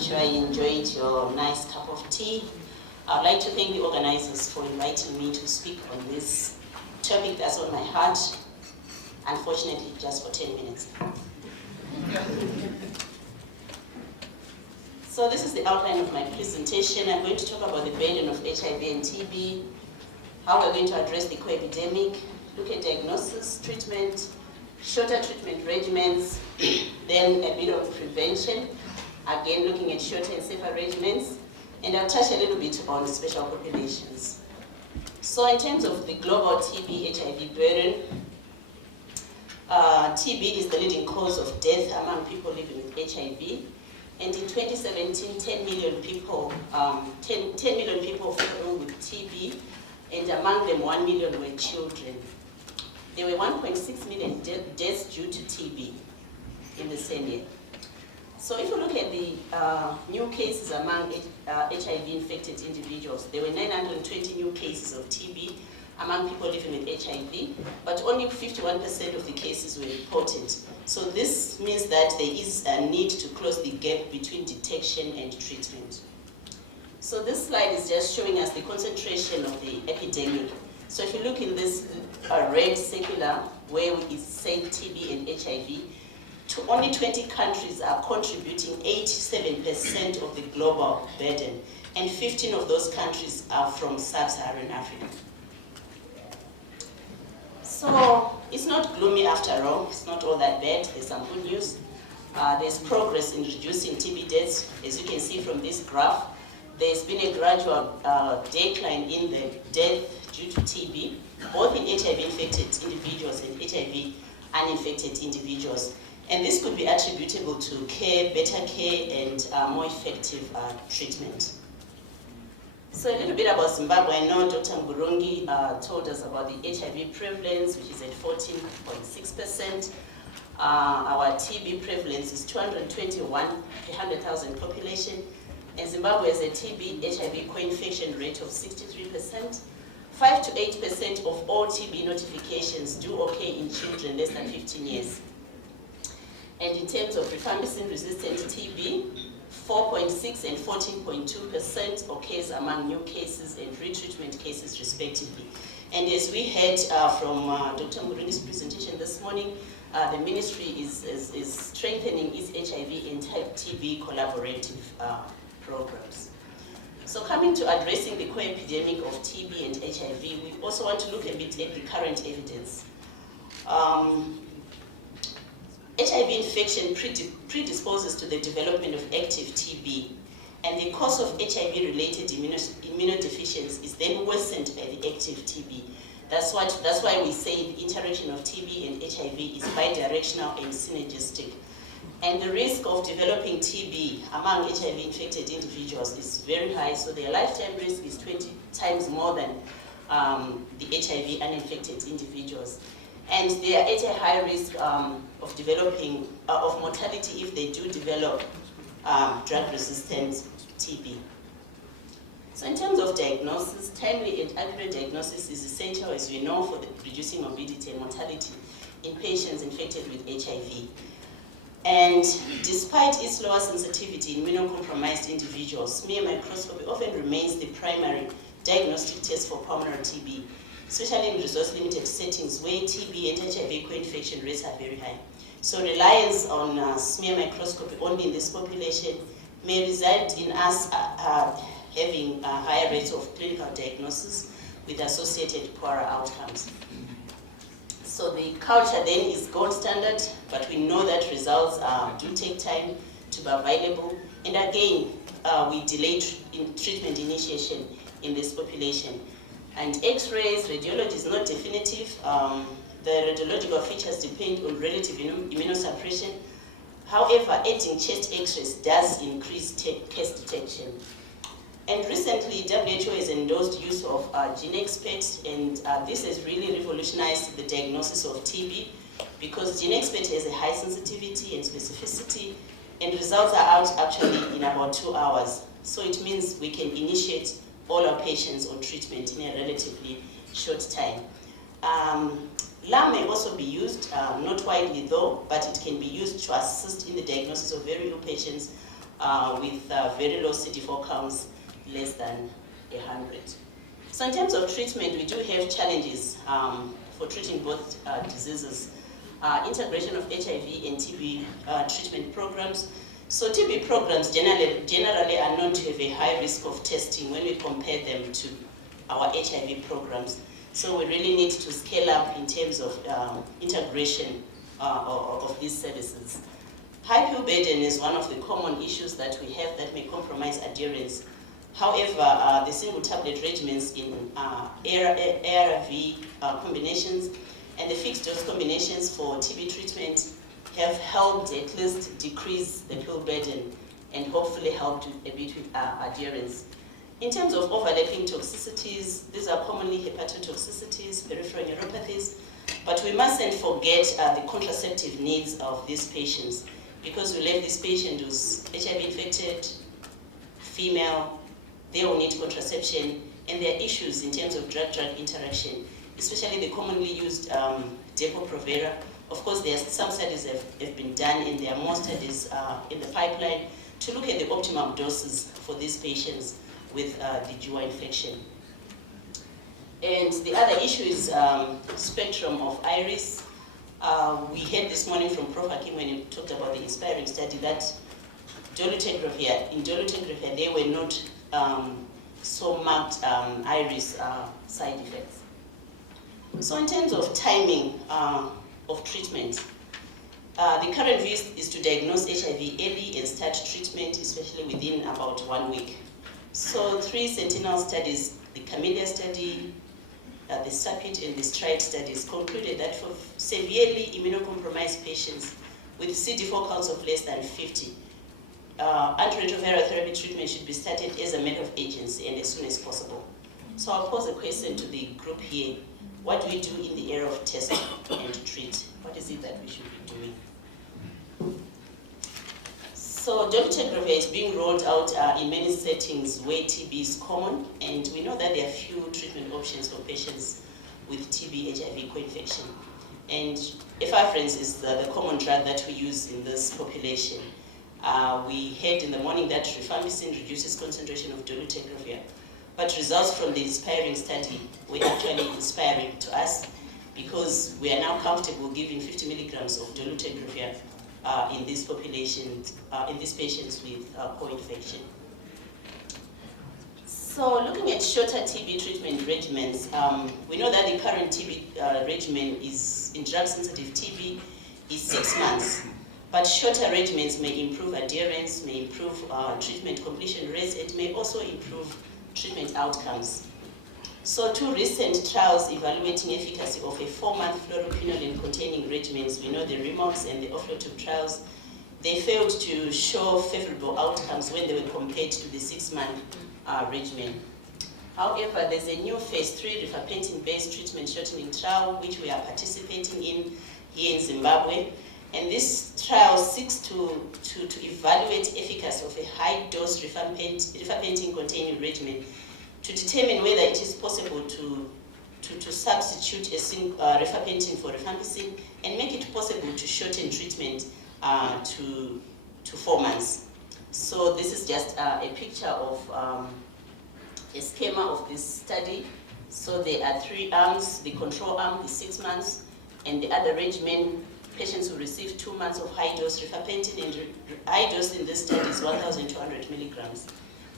sure you enjoyed your nice cup of tea. I'd like to thank the organizers for inviting me to speak on this topic that's on my heart. Unfortunately, just for 10 minutes. So this is the outline of my presentation. I'm going to talk about the burden of HIV and TB, how we're going to address the co-epidemic, look at diagnosis, treatment, shorter treatment regimens, then a bit of prevention, again looking at shorter and safer regimens, and I'll touch a little bit on special populations. So in terms of the global TB HIV burden, TB is the leading cause of death among people living with HIV. And in 2017, 10 million people fell ill with TB, and among them 1 million were children. There were 1.6 million deaths due to TB in the same year. So if you look at the new cases among HIV-infected individuals, there were 920 new cases of TB among people living with HIV, but only 51% of the cases were reported. So this means that there is a need to close the gap between detection and treatment. So this slide is just showing us the concentration of the epidemic. So if you look in this red circular, where it says TB and HIV, only 20 countries are contributing 87% of the global burden, and 15 of those countries are from sub-Saharan Africa. So it's not gloomy after all, it's not all that bad, there's some good news. There's progress in reducing TB deaths. As you can see from this graph, there's been a gradual decline in the death due to TB, both in HIV-infected individuals and HIV-uninfected individuals. And this could be attributable to care, better care, and more effective treatment. So a little bit about Zimbabwe. I know Dr. Ngurungi told us about the HIV prevalence, which is at 14.6%. Our TB prevalence is 221 per 100,000 population. And Zimbabwe has a TB HIV co-infection rate of 63%. 5 to 8% of all TB notifications do occur in children less than 15 years. And in terms of rifampicin-resistant TB, 4.6 and 14.2% occurs among new cases and retreatment cases respectively. And as we heard from Dr. Murungi's presentation this morning, the ministry is strengthening its HIV and TB collaborative programs. So coming to addressing the co-epidemic of TB and HIV, we also want to look a bit at the current evidence. HIV infection predisposes to the development of active TB, and the course of HIV-related immunodeficiency is then worsened by the active TB. That's why we say the interaction of TB and HIV is bidirectional and synergistic. And the risk of developing TB among HIV-infected individuals is very high, so their lifetime risk is 20 times more than the HIV-uninfected individuals. And they are at a high risk of developing, of mortality if they do develop drug-resistant TB. So in terms of diagnosis, timely and accurate diagnosis is essential, as we know, for reducing morbidity and mortality in patients infected with HIV. And despite its lower sensitivity in immunocompromised individuals, smear microscopy often remains the primary diagnostic test for pulmonary TB, especially in resource-limited settings where TB and HIV co-infection rates are very high. So reliance on smear microscopy only in this population may result in us having higher rates of clinical diagnosis with associated poorer outcomes. So the culture then is gold standard, but we know that results do take time to be available. And again, we delay treatment initiation in this population. And X-rays, radiology is not definitive. The radiological features depend on relative immunosuppression. However, adding chest X-rays does increase case detection. And recently, WHO has endorsed use of GeneXpert, and this has really revolutionized the diagnosis of TB because GeneXpert has a high sensitivity and specificity, and results are out actually in about 2 hours. So it means we can initiate all our patients on treatment in a relatively short time. LAM may also be used, not widely though, but it can be used to assist in the diagnosis of very ill patients with very low CD4 counts, less than 100. So in terms of treatment, we do have challenges for treating both diseases. Integration of HIV and TB treatment programs. So TB programs generally are known to have a high risk of testing when we compare them to our HIV programs. So we really need to scale up in terms of integration of these services. High pill burden is one of the common issues that we have that may compromise adherence. However, the single tablet regimens in ARV combinations and the fixed dose combinations for TB treatment have helped at least decrease the pill burden and hopefully helped a bit with adherence. In terms of overlapping toxicities, these are commonly hepatotoxicities, peripheral neuropathies, but we mustn't forget the contraceptive needs of these patients, because we'll have this patient who's HIV infected, female, they will need contraception, and there are issues in terms of drug-drug interaction, especially the commonly used Depo-Provera. Of course, there are some studies have been done, and there are more studies in the pipeline to look at the optimum doses for these patients with the GUA infection. And the other issue is spectrum of iris. We heard this morning from Prof. Hakim when he talked about the inspiring study that in dolutegravir they were not so marked iris side effects. So in terms of timing of treatment, the current view is to diagnose HIV early and start treatment, especially within about 1 week. So 3 sentinel studies, the Camellia study, the SAPIT and the STRIDE studies, concluded that for severely immunocompromised patients with CD4 counts of less than 50, antiretroviral therapy treatment should be started as a matter of urgency and as soon as possible. So I'll pose a question to the group here. What do we do in the area of test and treat? What is it that we should be doing? So dolutegravir is being rolled out in many settings where TB is common, and we know that there are few treatment options for patients with TB HIV co-infection. And efavirenz is the common drug that we use in this population. We heard in the morning that rifampicin reduces concentration of dolutegravir, but results from the inspiring study were actually inspiring to us, because we are now comfortable giving 50 milligrams of dolutegravir in this population, in these patients with co-infection. So looking at shorter TB treatment regimens, we know that the current TB regimen is, in drug-sensitive TB, is 6 months. But shorter regimens may improve adherence, may improve treatment completion rates, it may also improve treatment outcomes. So 2 recent trials evaluating efficacy of a 4-month fluoroquinolone-containing regimens, we know the REMOX and the Oflotube trials, they failed to show favorable outcomes when they were compared to the 6-month regimen. However, there's a new phase 3 rifampicin-based treatment shortening trial, which we are participating in here in Zimbabwe. And this trial seeks to evaluate efficacy of a high-dose rifampicin-containing regimen to determine whether it is possible to substitute rifampicin for rifampicin and make it possible to shorten treatment to 4 months. So this is just a picture of a schema of this study. So there are 3 arms: the control arm, the 6 months, and the other regimen. Patients who receive 2 months of high-dose rifampicin, and high dose in this study is 1,200 milligrams.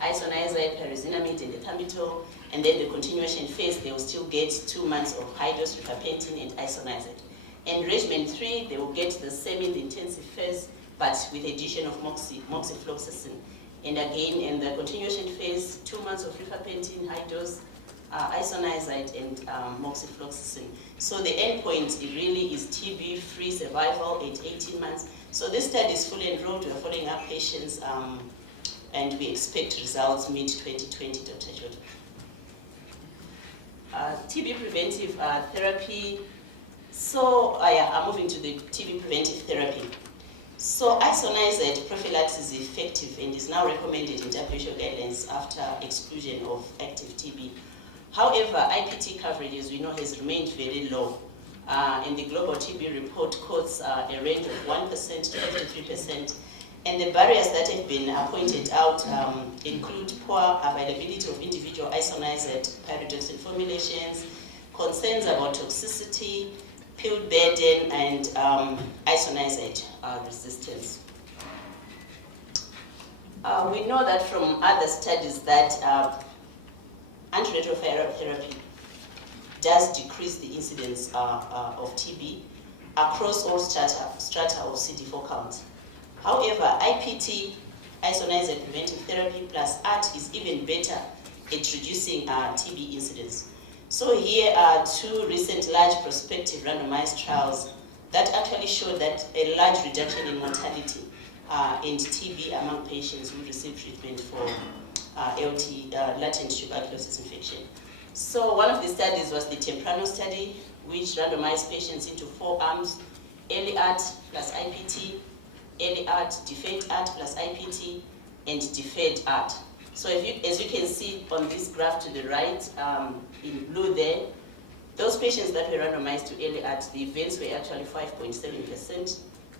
Isoniazid, pyrazinamide, and ethambutol, and then the continuation phase, they will still get 2 months of high-dose rifampicin and isoniazid. And regimen 3, they will get the same in the intensive phase, but with addition of moxifloxacin. And again, in the continuation phase, 2 months of rifampicin, high-dose, isoniazid, and moxifloxacin. So the endpoint really is TB-free survival at 18 months. So this study is fully enrolled. We are following up patients, and we expect results mid-2020, Dr. Jodh. TB preventive therapy. So I'm moving to the TB preventive therapy. So isoniazid prophylaxis is effective and is now recommended in WHO guidelines after exclusion of active TB. However, IPT coverage, as we know, has remained very low. And the Global TB report quotes a range of 1% to 53%. And the barriers that have been pointed out include poor availability of individual isoniazid pyridoxine formulations, concerns about toxicity, pill burden, and isoniazid resistance. We know that from other studies that antiretroviral therapy does decrease the incidence of TB across all strata of CD4 count. However, IPT, isoniazid preventive therapy plus ART is even better at reducing TB incidence. So here are two recent large prospective randomized trials that actually show that a large reduction in mortality and TB among patients who receive treatment for latent tuberculosis infection. So one of the studies was the Temprano study, which randomized patients into 4 arms: early ART plus IPT, early ART, deferred ART plus IPT, and deferred ART. So as you can see on this graph to the right, in blue there, those patients that were randomized to early ART, the events were actually 5.7%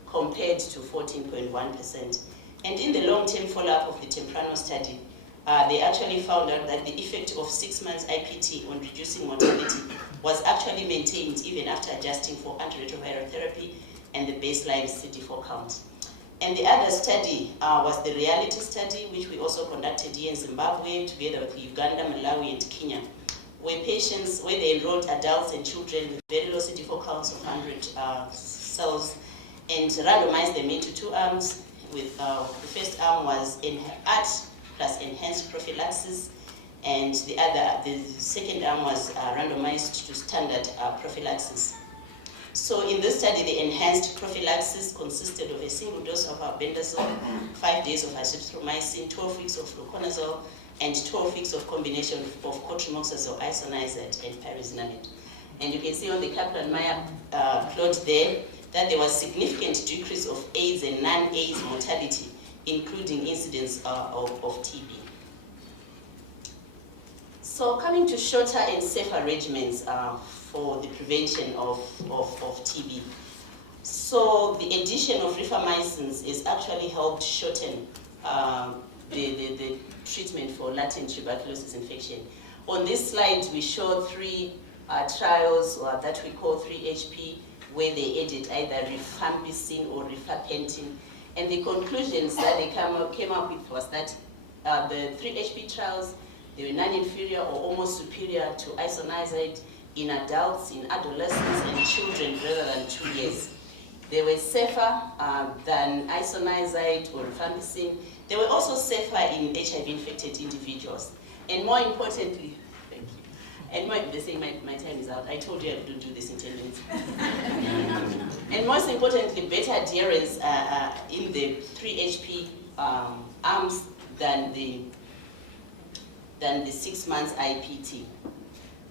compared to 14.1%. And in the long-term follow-up of the Temprano study, they actually found out that the effect of 6 months IPT on reducing mortality was actually maintained even after adjusting for antiretroviral therapy and the baseline CD4 count. And the other study was the reality study, which we also conducted here in Zimbabwe together with Uganda, Malawi, and Kenya, where they enrolled adults and children with very low CD4 counts of 100 cells and randomized them into 2 arms. With the first arm was ART plus enhanced prophylaxis, and the second arm was randomized to standard prophylaxis. So in this study, the enhanced prophylaxis consisted of a single dose of albendazole, 5 days of azithromycin, 12 weeks of fluconazole, and 12 weeks of combination of cotrimoxazole, isoniazid, and pyrazinamide. And you can see on the Kaplan-Meier plot there that there was significant decrease of AIDS and non-AIDS mortality, including incidence of TB. So coming to shorter and safer regimens for the prevention of TB. So the addition of rifamycin has actually helped shorten the treatment for latent tuberculosis infection. On this slide, we show 3 trials that we call 3HP, where they added either rifampicin or rifapentin. And the conclusions that they came up with was that the 3HP trials, they were non-inferior or almost superior to isoniazid in adults, in adolescents, and children greater than 2 years. They were safer than isoniazid or rifampicin. They were also safer in HIV-infected individuals. And more importantly, thank you. And they're saying my time is out. I told you I couldn't do this in 10 minutes. And most importantly, better adherence in the 3HP arms than the 6 months IPT.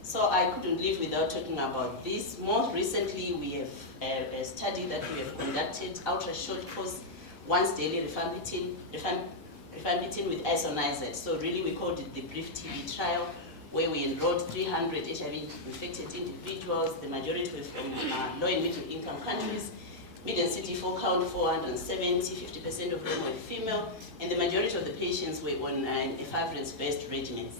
So I couldn't live without talking about this. Most recently, we have a study that we have conducted, ultra-short course, once daily rifampicin with isoniazid. So really we called it the BRIEF TB trial, where we enrolled 300 HIV-infected individuals. The majority were from low and middle income countries. Median CD4 count 470, 50% of them were female, and the majority of the patients were on efavirenz-based regimens.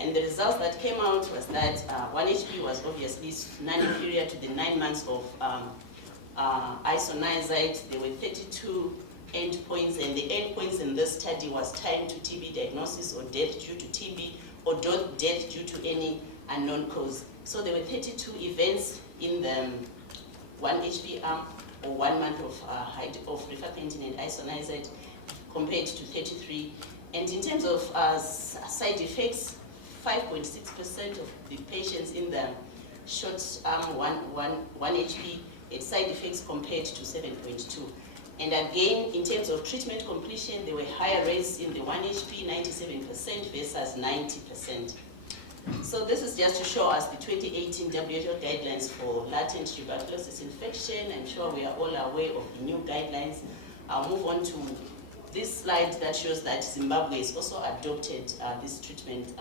And the results that came out was that 1HP was obviously non-inferior to the 9 months of isoniazid. There were 32 endpoints, and the endpoints in this study was time to TB diagnosis or death due to TB or death due to any unknown cause. So there were 32 events in the 1HP arm, or 1 month of rifapentin and isoniazid, compared to 33. And in terms of side effects, 5.6% of the patients in the short arm 1 HP had side effects compared to 7.2. And again, in terms of treatment completion, there were higher rates in the 1 HP, 97% versus 90%. So this is just to show us the 2018 WHO guidelines for latent tuberculosis infection. I'm sure we are all aware of the new guidelines. I'll move on to this slide that shows that Zimbabwe has also adopted this treatment,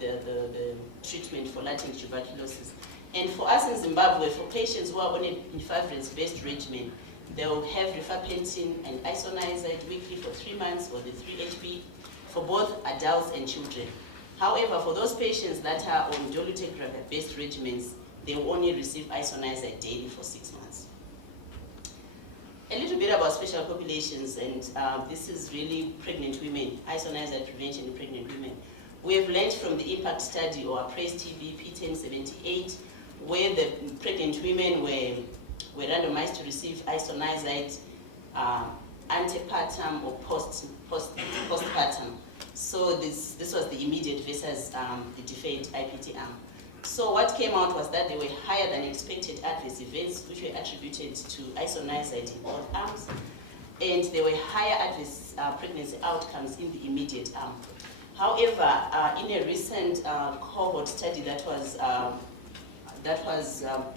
the treatment for latent tuberculosis. And for us in Zimbabwe, for patients who are on an efavirenz-based regimen, They'll have rifampicin and isoniazid weekly for 3 months, or the 3-HB, for both adults and children. However, for those patients that are on dolutegravir-based regimens, they will only receive isoniazid daily for 6 months. A little bit about special populations, and this is really pregnant women, isoniazid prevention in pregnant women. We have learned from the impact study, or APPRAISE TB P1078, where the pregnant women were randomized to receive isoniazid antepartum or postpartum. So this was the immediate versus the deferred IPT arm. So what came out was that there were higher than expected adverse events, which were attributed to isoniazid in both arms, and there were higher adverse pregnancy outcomes in the immediate arm. However, in a recent cohort study that was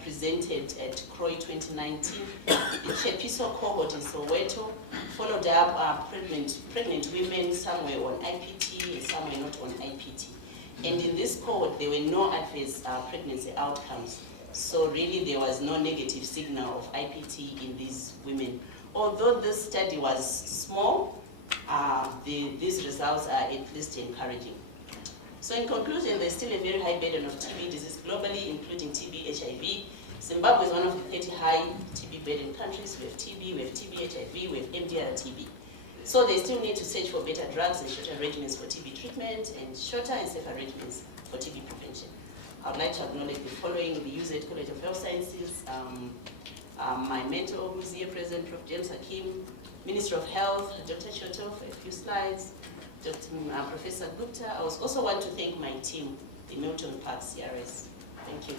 presented at CROI 2019, the CHEPISO cohort in Soweto followed up pregnant women. Some were on IPT and some were not on IPT. And in this cohort, there were no adverse pregnancy outcomes. So really, there was no negative signal of IPT in these women. Although this study was small, these results are at least encouraging. So in conclusion, there's still a very high burden of TB disease globally, including TB, HIV. Zimbabwe is one of the 30 high TB burden countries. We have TB, we have TB, HIV, we have MDR and TB. So they still need to search for better drugs and shorter regimens for TB treatment, and shorter and safer regimens for TB prevention. I would like to acknowledge the following: the UZ College of Health Sciences, my mentor who's here present, Prof. James Hakim, Minister of Health, Dr. Choto, for a few slides, Professor Gupta. I also want to thank my team, the Milton Park CRS. Thank you.